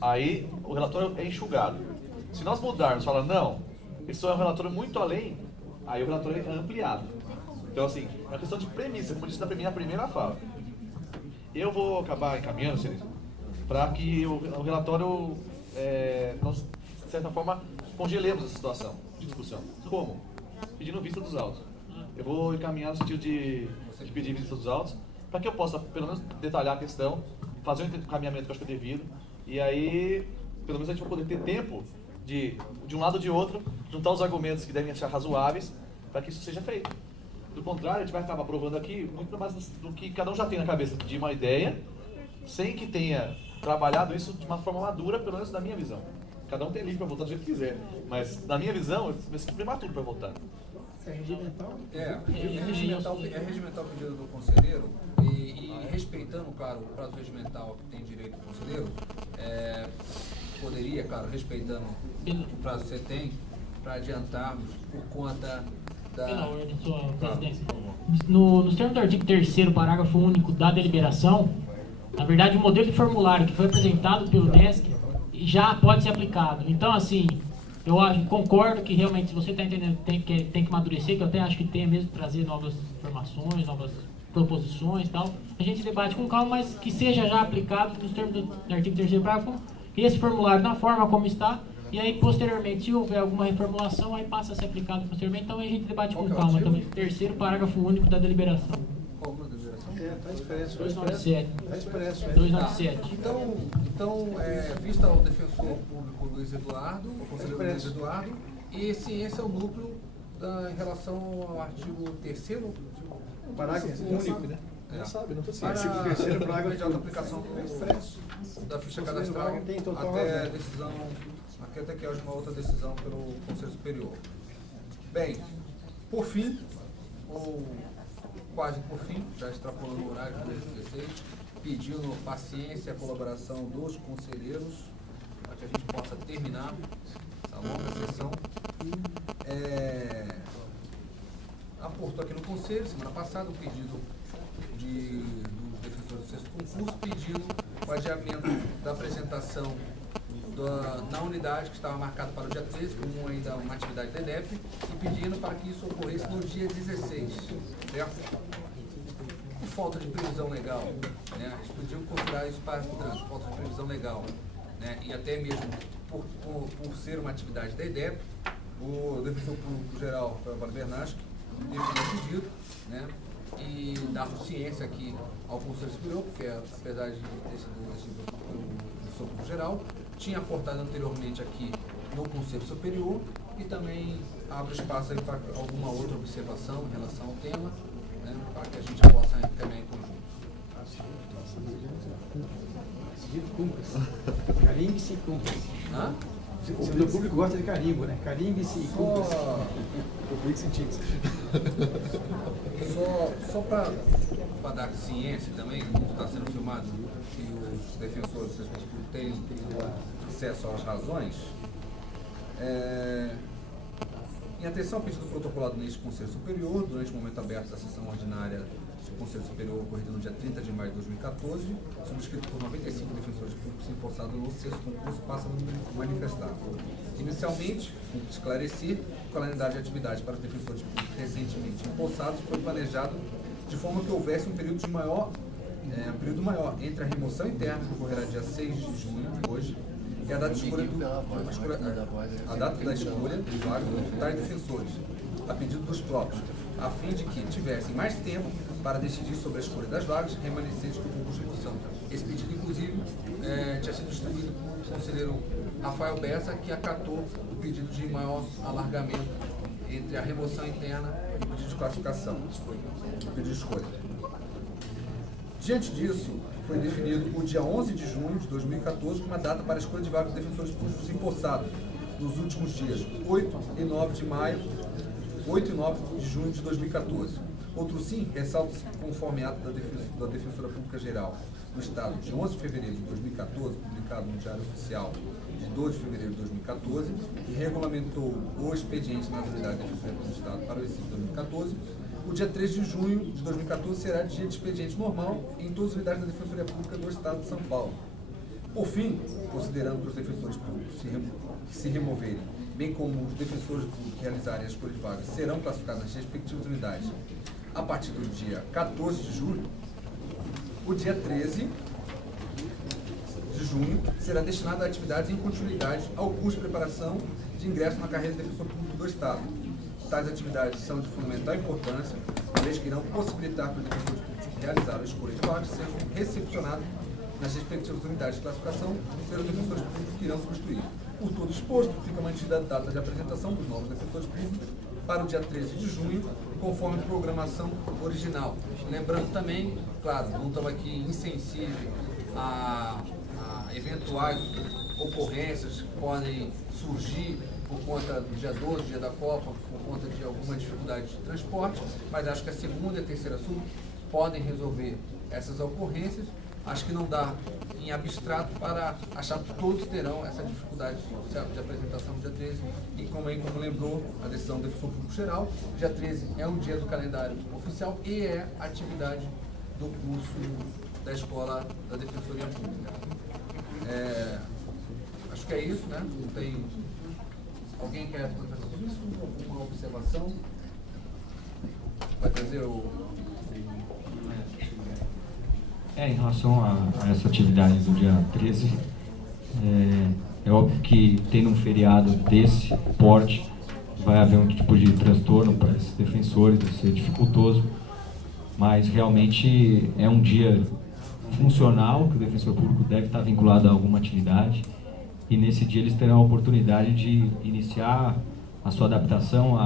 aí o relatório é enxugado. Se nós mudarmos, falar, não, isso é um relatório muito além, aí o relatório é ampliado. Então, assim, é uma questão de premissa, como eu disse na minha primeira fala. Eu vou acabar encaminhando, senhor, para que o relatório, nós, de certa forma, congelemos essa situação de discussão. Como? Pedindo vista dos autos. Eu vou encaminhar no sentido de pedir vista dos autos, para que eu possa, pelo menos, detalhar a questão, fazer um encaminhamento que eu acho que é devido, e aí, pelo menos, a gente vai poder ter tempo de um lado ou de outro, juntar os argumentos que devem achar razoáveis, para que isso seja feito. Do contrário, a gente vai acabar aprovando aqui muito mais do que cada um já tem na cabeça, de uma ideia, sem que tenha trabalhado isso de uma forma madura, pelo menos na minha visão. Cada um tem livre para votar do jeito que quiser, mas na minha visão, eu me sinto prematuro para votar. É regimental? É regimental o pedido do conselheiro e respeitando, claro, o prazo regimental que tem direito do conselheiro, poderia, claro, respeitando o prazo que você tem, para adiantarmos por conta da... Pela ordem, sua presidência. nos termos do artigo 3º, parágrafo único da deliberação, na verdade o modelo de formulário que foi apresentado pelo NESC já pode ser aplicado. Então, assim, eu concordo que realmente, se você está entendendo, tem que amadurecer, que eu até acho que tem mesmo trazer novas informações, novas proposições e tal. A gente debate com calma, mas que seja já aplicado nos termos do artigo 3º parágrafo, esse formulário na forma como está, e aí posteriormente, se houver alguma reformulação, aí passa a ser aplicado posteriormente, então a gente debate com calma também. 3º parágrafo único da deliberação. Qual a deliberação? Está expresso. 297. Está expresso. 297. Então, vista ao defensor público Luiz Eduardo, o conselheiro Luiz Eduardo, e esse é o núcleo em relação ao artigo 3º, parágrafo único, né? Não sabe, não estou para ciente. a imediata aplicação da ficha cadastral até a decisão, até que haja uma outra decisão pelo Conselho Superior. Bem, por fim, ou quase por fim, já extrapolando o horário de 16, pedindo paciência e a colaboração dos conselheiros para que a gente possa terminar essa longa sessão. Aportou aqui no Conselho, semana passada, um pedido do defensor do sexto concurso, pedindo o adiamento da apresentação na unidade que estava marcada para o dia 13, como ainda uma atividade da EDEP, e pedindo para que isso ocorresse no dia 16, certo? Por falta de previsão legal, né? Eles podiam considerar isso para o trânsito, falta de previsão legal, né? E até mesmo por ser uma atividade da EDEP, o defensor público geral, Rafael Bernaschi, definiu o pedido, né? E dava ciência aqui ao Conselho Superior, porque apesar de ter sido o defensor público geral, tinha aportado anteriormente aqui no Conselho Superior e também abre espaço aí para alguma outra observação em relação ao tema, né? Para que a gente possa também em conjunto. Carimbe-se e cumpra-se. O servidor público gosta de carimbo, né? Carimbe-se e cumpra-se. Só para dar ciência também, como está sendo filmado, que os defensores têm acesso às razões, em atenção ao pedido protocolado neste Conselho Superior, durante o momento aberto da sessão ordinária do Conselho Superior, ocorrido no dia 30 de maio de 2014, subscrito por 95 defensores públicos empossados no sexto concurso, passa a manifestar. Inicialmente, como esclarecer, o calendário de atividades para os defensores públicos recentemente empossados foi planejado de forma que houvesse um período maior entre a remoção interna, que ocorrerá dia 6 de junho, hoje, e a data da escolha dos vários tais defensores, a pedido dos próprios, a fim de que tivessem mais tempo para decidir sobre a escolha das vagas remanescentes do concurso de remoção. Esse pedido, inclusive, tinha sido distribuído pelo conselheiro Rafael Bessa, que acatou o pedido de maior alargamento entre a remoção interna e o pedido de classificação, o pedido de escolha. Diante disso, foi definido o dia 11 de junho de 2014 como a data para a escolha de vagas de defensores públicos empossados nos últimos dias 8 e 9 de junho de 2014. Outro sim, ressalta-se conforme ato da Defensora Pública Geral do Estado de 11 de fevereiro de 2014, publicado no Diário Oficial de 2 de fevereiro de 2014, e regulamentou o expediente na unidade da Defensoria Pública do Estado para o exercício de 2014, o dia 3 de junho de 2014 será dia de expediente normal em todas as unidades da Defensoria Pública do Estado de São Paulo. Por fim, considerando que os defensores públicos se removerem, bem como os defensores públicos que realizarem a escolha de vagas, serão classificados nas respectivas unidades a partir do dia 14 de julho, o dia 13 de junho será destinado a atividades em continuidade ao curso de preparação de ingresso na carreira de defensor público do Estado. Tais atividades são de fundamental importância, uma vez que irão possibilitar que os defensores públicos que realizaram a escolha de vagas sejam recepcionados nas respectivas unidades de classificação pelos defensores públicos que irão substituir. Por todo exposto, fica mantida a data de apresentação dos novos defensores públicos para o dia 13 de junho, conforme a programação original. Lembrando também, claro, não estamos aqui insensíveis a eventuais ocorrências que podem surgir por conta do dia 12, dia da Copa, por conta de alguma dificuldade de transporte, mas acho que a segunda e a terceira sub podem resolver essas ocorrências acho que não dá em abstrato para achar que todos terão essa dificuldade de apresentação no dia 13. E como lembrou a decisão do defensor público geral, dia 13 é um dia do calendário oficial e é atividade do curso da Escola da Defensoria Pública. Acho que é isso, né? Não tem... Alguém quer fazer sobre isso? Alguma observação? Vai trazer o... Em relação a essa atividade do dia 13, é óbvio que tendo um feriado desse porte, vai haver um tipo de transtorno para esses defensores, vai ser dificultoso, mas realmente é um dia funcional, que o defensor público deve estar vinculado a alguma atividade, e nesse dia eles terão a oportunidade de iniciar a sua adaptação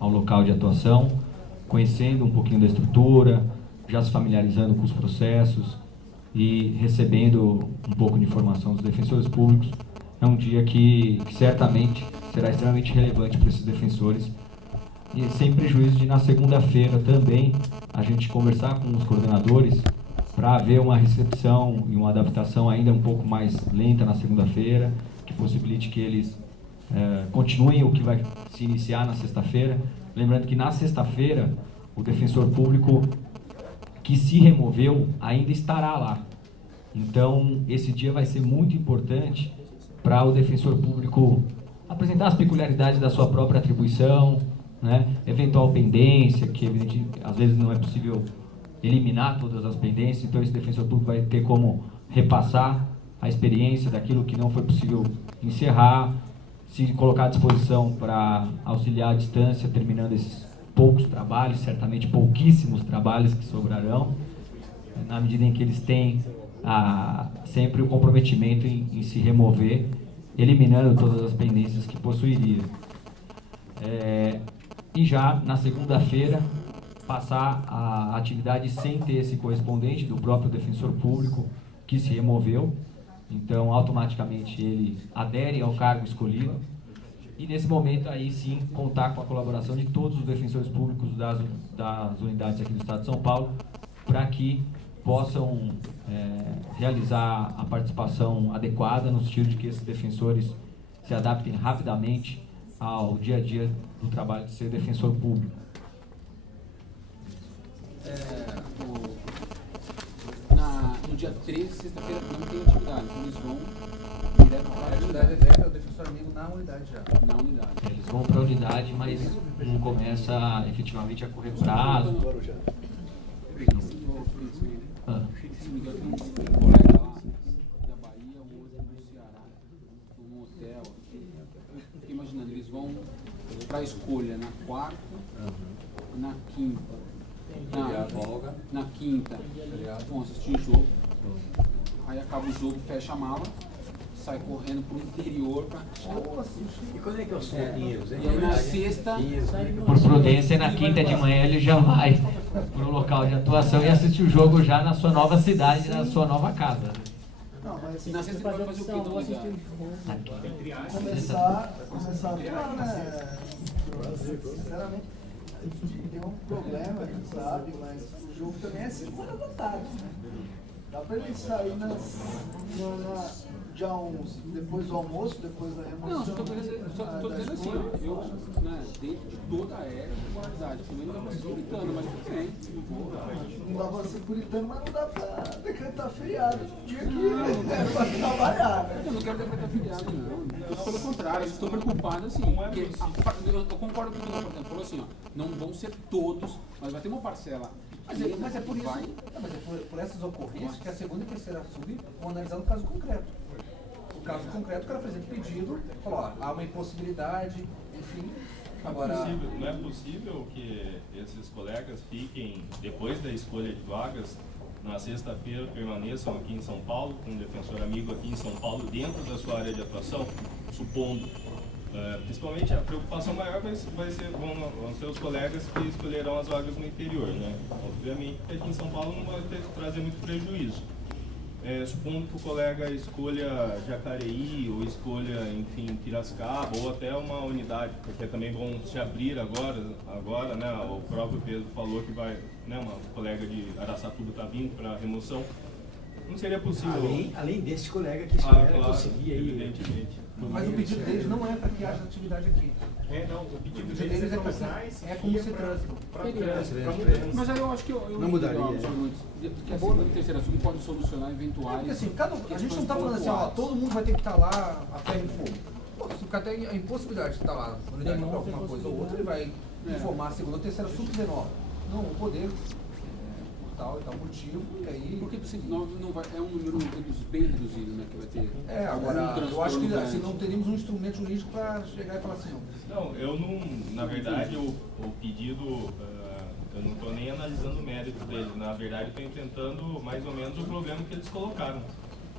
ao local de atuação, conhecendo um pouquinho da estrutura, já se familiarizando com os processos e recebendo um pouco de informação dos defensores públicos. É um dia que certamente será extremamente relevante para esses defensores, e sem prejuízo de na segunda-feira também a gente conversar com os coordenadores para haver uma recepção e uma adaptação ainda um pouco mais lenta na segunda-feira, que possibilite que eles continuem o que vai se iniciar na sexta-feira. Lembrando que na sexta-feira o defensor público que se removeu ainda estará lá. Então, esse dia vai ser muito importante para o defensor público apresentar as peculiaridades da sua própria atribuição, né? Eventual pendência, que evidentemente, às vezes não é possível eliminar todas as pendências, então esse defensor público vai ter como repassar a experiência daquilo que não foi possível encerrar, se colocar à disposição para auxiliar à distância, terminando esses poucos trabalhos, certamente pouquíssimos trabalhos que sobrarão, na medida em que eles têm sempre o comprometimento em se remover, eliminando todas as pendências que possuiria. E já na segunda-feira passar a atividade sem ter esse correspondente do próprio defensor público que se removeu, então automaticamente ele adere ao cargo escolhido. E nesse momento aí sim contar com a colaboração de todos os defensores públicos das unidades aqui do Estado de São Paulo, para que possam realizar a participação adequada, no sentido de que esses defensores se adaptem rapidamente ao dia a dia do trabalho de ser defensor público. No dia 13, sexta-feira, não tem atividade, então eles vão direto para a atividade é o defensor amigo na unidade já. Na unidade. Eles vão para a unidade, mas não começa efetivamente a correr prazo. Se me engano, tem um colega lá da Bahia, um outro do Ceará, num hotel. Eu fiquei imaginando, eles vão para a escolha na quarta, na quinta. Na quinta, vão assistir o jogo. Aí acaba o jogo, fecha a mala, sai correndo pro interior pra... E quando é que eu sou dinheiro? E aí na sexta... Por prudência, na quinta de manhã ele já vai pro local de atuação e assiste o jogo já na sua nova cidade, na sua nova casa. Não, mas na sexta você vai fazer o que do lugar? Começar a atuar, né? Sinceramente, tem um problema, a gente sabe, mas o jogo também é 5 horas da tarde, né? Dá pra ele sair dia 11, depois do almoço, depois da remoção. Não, estou dizendo assim, ó, eu, dentro de toda a era de qualidade, também não dá pra ser puritano, mas tudo bem, não dá pra ser puritano, mas não dá pra decretar feriado no dia que é pra trabalhar, né? Eu não quero decretar feriado, não. Pelo contrário, eu estou preocupado assim, porque eu concordo com o que o Portanto falou assim, ó, não vão ser todos, mas vai ter uma parcela. Mas é por isso, mas é por essas ocorrências que a segunda e terceira sub vão analisar o caso concreto. O caso concreto, o cara apresenta o pedido, falou, ó, há uma impossibilidade, enfim. Agora... Não é possível que esses colegas fiquem, depois da escolha de vagas, na sexta-feira permaneçam aqui em São Paulo, com um defensor amigo aqui em São Paulo, dentro da sua área de atuação, supondo. Principalmente a preocupação maior vão ser os colegas que escolherão as vagas no interior, né? Obviamente que aqui em São Paulo não vai trazer muito prejuízo. Supondo que o colega escolha Jacareí ou escolha, enfim, Piracicaba ou até uma unidade, porque também vão se abrir agora, né? O próprio Pedro falou que vai, né? Uma colega de Araçatuba está vindo para remoção. não seria possível. Além desse colega que espera conseguir aí. Evidentemente. Mas o pedido deles não é para que haja atividade aqui. Não, o pedido deles deles é como se trânsito. Mas aí eu acho que eu não mudaria. Porque a segunda e terceira sub pode solucionar eventuais. Porque assim, a gente não está falando assim, ó, todo mundo vai ter que estar lá a ferro e fogo. Pô, se o cara tem a impossibilidade de estar lá, unidade para alguma coisa ou outra, ele vai informar a segunda ou terceira sub-19. Não, o poder tal e tal motivo, e aí... Porque o 109 não vai, é um número bem reduzido, né, que vai ter. Agora, eu acho que assim, não teríamos um instrumento jurídico para chegar e falar assim, não, eu não, na verdade, o pedido, eu não estou nem analisando o mérito dele, na verdade eu estou enfrentando mais ou menos o problema que eles colocaram.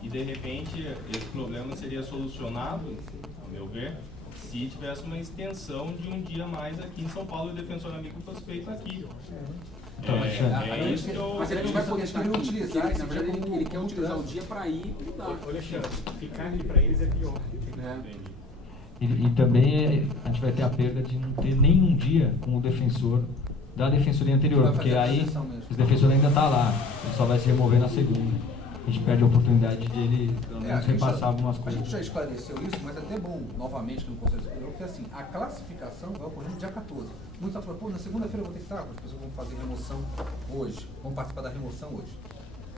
E de repente, esse problema seria solucionado, ao meu ver, se tivesse uma extensão de um dia mais aqui em São Paulo e o defensor amigo fosse feito aqui. Mas ele não vai poder estar aqui, utilizar, na verdade ele quer utilizar o dia para ir e mudar. Alexandre, ficar aqui para eles é pior. E também a gente vai ter a perda de não ter nenhum dia com o defensor da defensoria anterior, porque aí o defensor ainda está lá, ele só vai se remover na segunda. A gente perde a oportunidade de ele, pelo menos, repassar algumas coisas. A gente já esclareceu isso, mas é até bom, novamente, no Conselho Superior, porque assim, a classificação vai ocorrer no dia 14. Muitos estão falando, pô, na segunda-feira eu vou ter que estar, as pessoas vão fazer remoção hoje, vão participar da remoção hoje.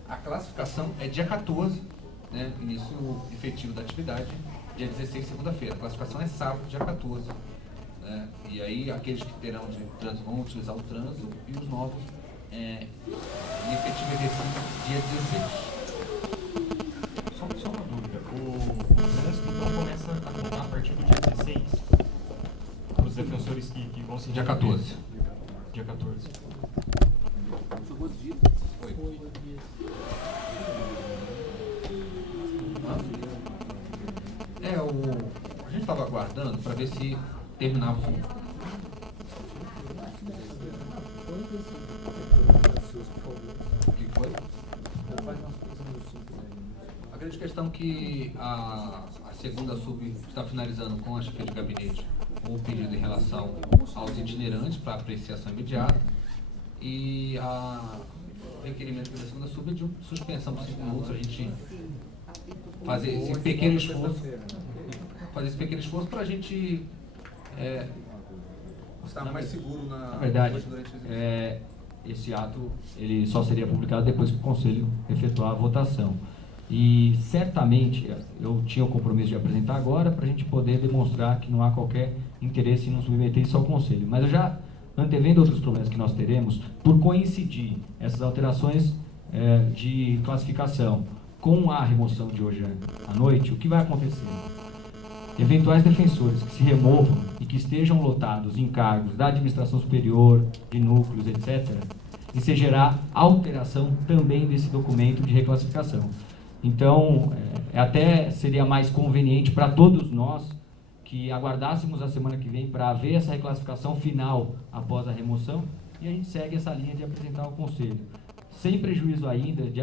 A classificação é dia 14, né, início efetivo da atividade, dia 16, segunda-feira. A classificação é sábado, dia 14. Né, e aí, aqueles que terão de trânsito vão utilizar o trânsito e os novos em efetivo exercício, dia 16. Só uma dúvida, o trânsito então começa a contar a partir do dia 16? Os defensores que vão se... Dia 14. Dia 14. São quantos dias? 8 dias. A gente estava aguardando para ver se terminava o fundo. O que foi? A grande questão é que a segunda sub está finalizando com a chefia de gabinete o pedido em relação aos itinerantes para apreciação imediata e o requerimento da segunda sub é de suspensão por 5 minutos, a gente fazer esse pequeno esforço para a gente estar mais seguro na verdade. Esse ato ele só seria publicado depois que o Conselho efetuar a votação. E certamente eu tinha o compromisso de apresentar agora para a gente poder demonstrar que não há qualquer interesse em não submeter isso ao Conselho. Mas eu já antevendo outros problemas que nós teremos, por coincidir essas alterações de classificação com a remoção de hoje à noite, o que vai acontecer? Eventuais defensores que se removam e que estejam lotados em cargos da administração superior, de núcleos, etc., exigirá alteração também desse documento de reclassificação. Então, até seria mais conveniente para todos nós que aguardássemos a semana que vem para ver essa reclassificação final após a remoção e a gente segue essa linha de apresentar ao Conselho, sem prejuízo ainda de